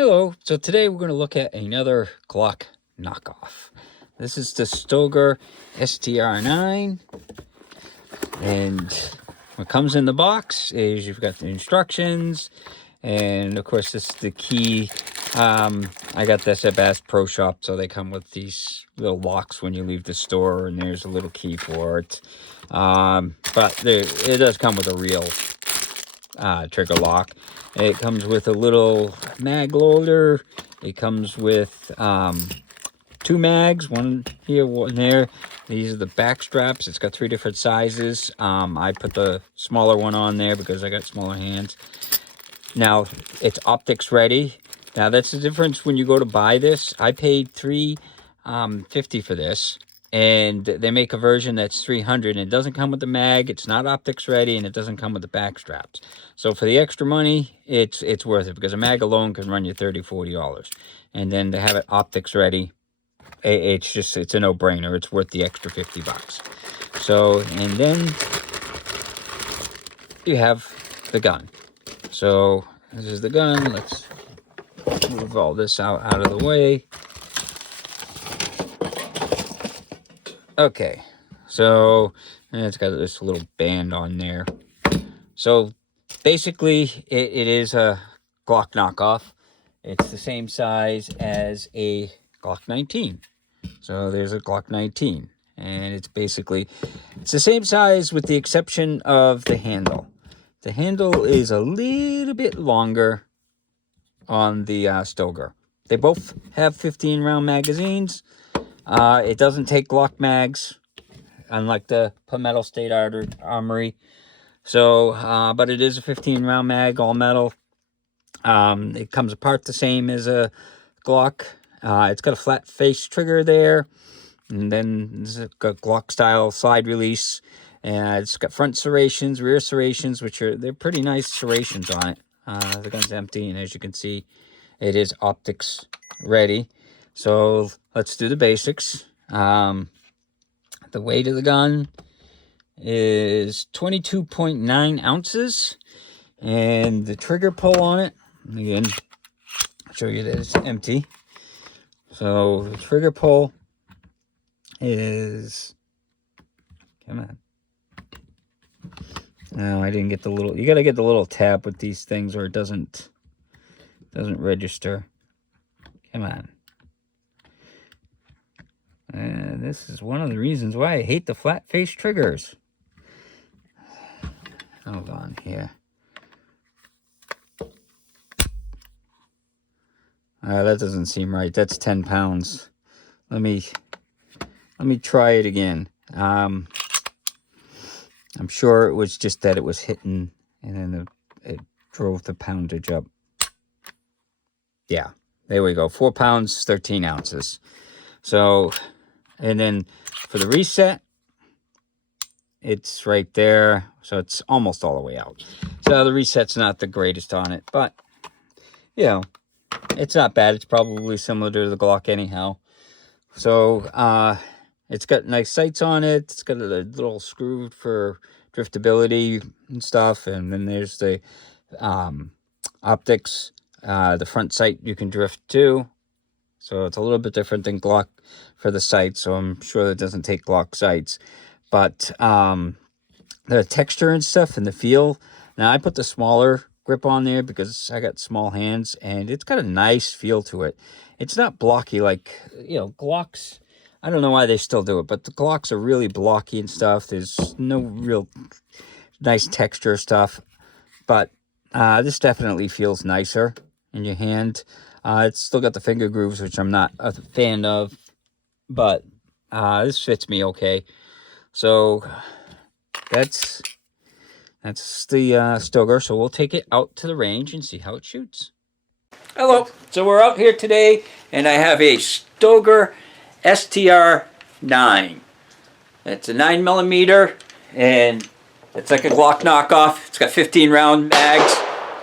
Hello, so today we're going to look at another Glock knockoff. This is the Stoeger STR-9, and what comes in the box is you've got the instructions, and of course this is the key. I got this at Bass Pro Shop, so they come with these little locks when you leave the store, and there's a little key for it. But it does come with a real trigger lock. It comes with a little mag loader. It comes with 2 mags, one here, one there. These are the back straps. It's got 3 different sizes. I put the smaller one on there because I got smaller hands. Now, it's optics ready. Now, that's the difference when you go to buy this. I paid $350 for this, and they make a version that's $300, and it doesn't come with the mag. It's not optics ready, and it doesn't come with the back straps. So for the extra money, it's worth it, because a mag alone can run you $30-40, and then to have it optics ready, it's a no-brainer. It's worth the extra $50. So, and then you have the gun. So this is the gun. Let's move all this out of the way. Okay, so it's got this little band on there. So basically, it is a Glock knockoff. It's the same size as a Glock 19. So there's a Glock 19, and it's the same size with the exception of the handle. The handle is a little bit longer on the Stoeger. They both have 15-round magazines. It doesn't take Glock mags, unlike the Palmetto State Armory. So, but it is a 15-round mag, all metal. It comes apart the same as a Glock. It's got a flat face trigger there, and then it's got Glock-style side release. And it's got front serrations, rear serrations, they're pretty nice serrations on it. The gun's empty, and as you can see, it is optics ready. So let's do the basics. The weight of the gun is 22.9 ounces, and the trigger pull on it, again, I'll show you that it's empty. So the trigger pull is, come on. No, I didn't get the little, you got to get the little tab with these things or it doesn't register. Come on. And this is one of the reasons why I hate the flat face triggers. Hold on here. That doesn't seem right. That's 10 pounds. Let me try it again. I'm sure it was just that it was hitting, and then it drove the poundage up. Yeah, there we go. 4 pounds, 13 ounces. So, and then for the reset, it's right there. So it's almost all the way out. So the reset's not the greatest on it, but, you know, it's not bad. It's probably similar to the Glock anyhow. So, it's got nice sights on it. It's got a little screw for driftability and stuff. And then there's the optics. The front sight you can drift too. So it's a little bit different than Glock for the sights. So I'm sure that doesn't take Glock sights. But the texture and stuff and the feel. Now I put the smaller grip on there because I got small hands. And it's got a nice feel to it. It's not blocky like, Glocks. I don't know why they still do it, but the Glocks are really blocky and stuff. There's no real nice texture stuff, but this definitely feels nicer in your hand. It's still got the finger grooves, which I'm not a fan of, but this fits me okay. So that's the Stoeger. So we'll take it out to the range and see how it shoots. Hello. So we're out here today, and I have a Stoeger STR-9. It's a 9mm, and it's like a Glock knockoff. It's got 15-round mags,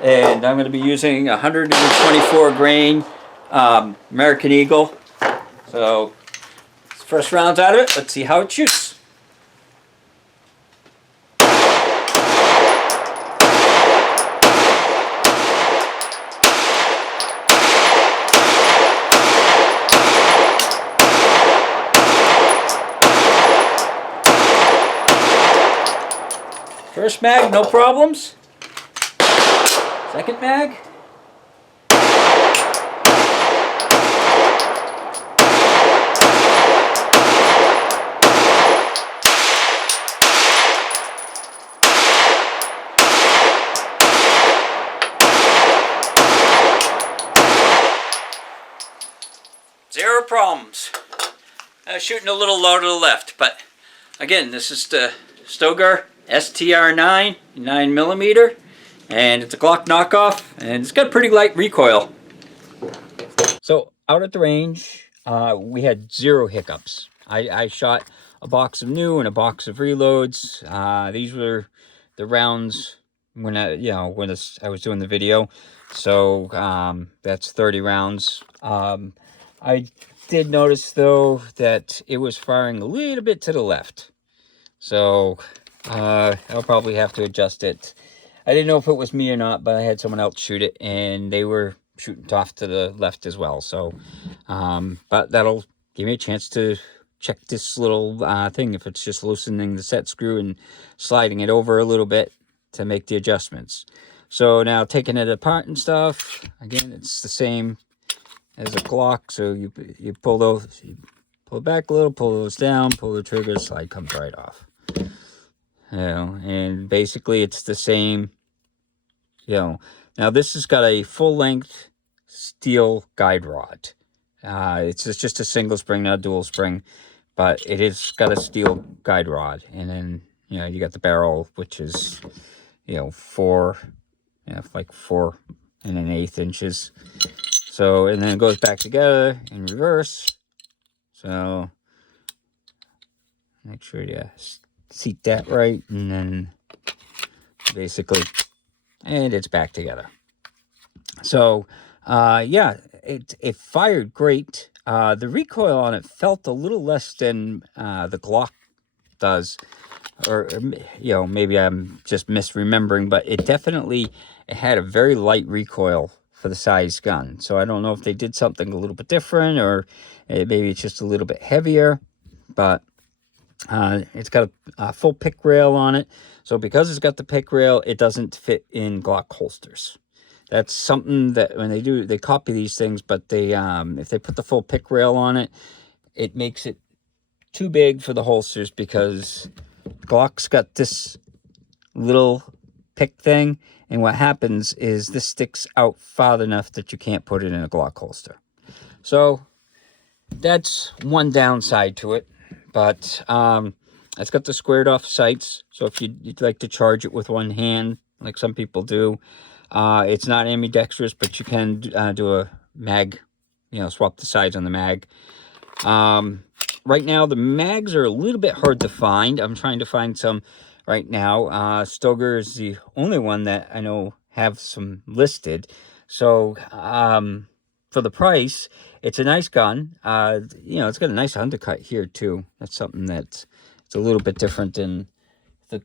and I'm going to be using 124 grain American Eagle. So, first round's out of it. Let's see how it shoots. First mag, no problems. Second mag. Zero problems. I was shooting a little low to the left, but again, this is the Stoeger STR-9, 9mm, and it's a Glock knockoff, and it's got pretty light recoil. So out at the range, we had zero hiccups. I shot a box of new and a box of reloads. These were the rounds when I was doing the video. So that's 30 rounds. I did notice though that it was firing a little bit to the left. So I'll probably have to adjust it. I didn't know if it was me or not, but I had someone else shoot it and they were shooting off to the left as well. So, but that'll give me a chance to check this little thing if it's just loosening the set screw and sliding it over a little bit to make the adjustments. So now taking it apart and stuff, again, it's the same as a Glock. So you pull those, you pull it back a little, pull those down, pull the trigger, slide comes right off. You know, and basically it's the same, you know. Now this has got a full length steel guide rod. It's just a single spring, not a dual spring, but it is got a steel guide rod. And then, you know, you got the barrel, which is, you know, like 4 1/8 inches. So, and then it goes back together in reverse. So make sure you seat that right, and then basically, and it's back together. So yeah, it fired great. The recoil on it felt a little less than the Glock does, or you know, maybe I'm just misremembering, but it had a very light recoil for the size gun. So I don't know if they did something a little bit different, or maybe it's just a little bit heavier, but it's got a full pick rail on it. So because it's got the pick rail, it doesn't fit in Glock holsters. That's something that when they copy these things, but they if they put the full pick rail on it, it makes it too big for the holsters, because Glock's got this little pick thing, and what happens is this sticks out far enough that you can't put it in a Glock holster. So that's one downside to it. But it's got the squared off sights, so if you'd like to charge it with one hand, like some people do, it's not ambidextrous, but you can do a mag, you know, swap the sides on the mag. Right now, the mags are a little bit hard to find. I'm trying to find some right now. Stoeger is the only one that I know have some listed. So for the price, it's a nice gun. You know, it's got a nice undercut here too. That's something that's a little bit different than the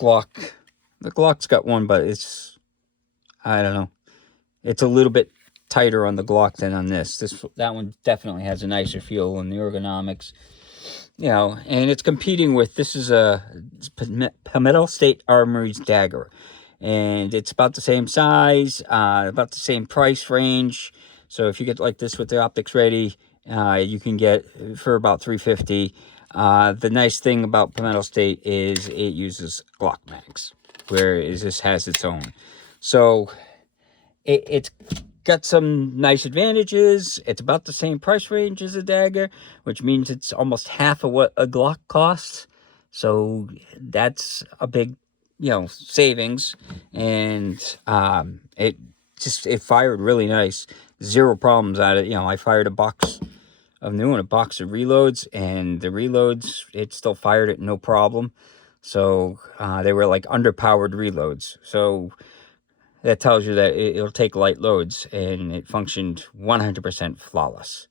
Glock. The Glock's got one, but it's, I don't know, it's a little bit tighter on the Glock than on this. That one definitely has a nicer feel in the ergonomics. You know, and it's competing with, this is a Palmetto State Armory's dagger, and it's about the same size, about the same price range. So if you get like this with the optics ready, you can get for about $350. The nice thing about Palmetto State is it uses Glock mags, whereas this has its own. So it's got some nice advantages. It's about the same price range as a dagger, which means it's almost half of what a Glock costs. So that's a big, you know, savings. And it fired really nice. Zero problems at it. You know, I fired a box of new and a box of reloads, and the reloads, it still fired it no problem. So they were like underpowered reloads. So that tells you that it'll take light loads, and it functioned 100% flawless.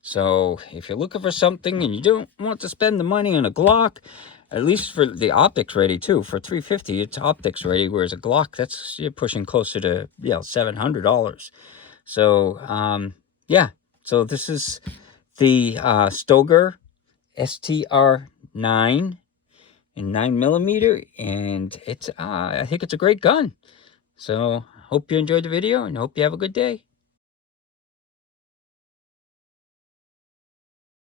So if you're looking for something and you don't want to spend the money on a Glock, at least for the optics ready too, for $350, it's optics ready, whereas a Glock, that's, you're pushing closer to, you know, $700. So yeah, so this is the Stoeger STR-9, in 9mm, and it's I think it's a great gun. So hope you enjoyed the video, and hope you have a good day.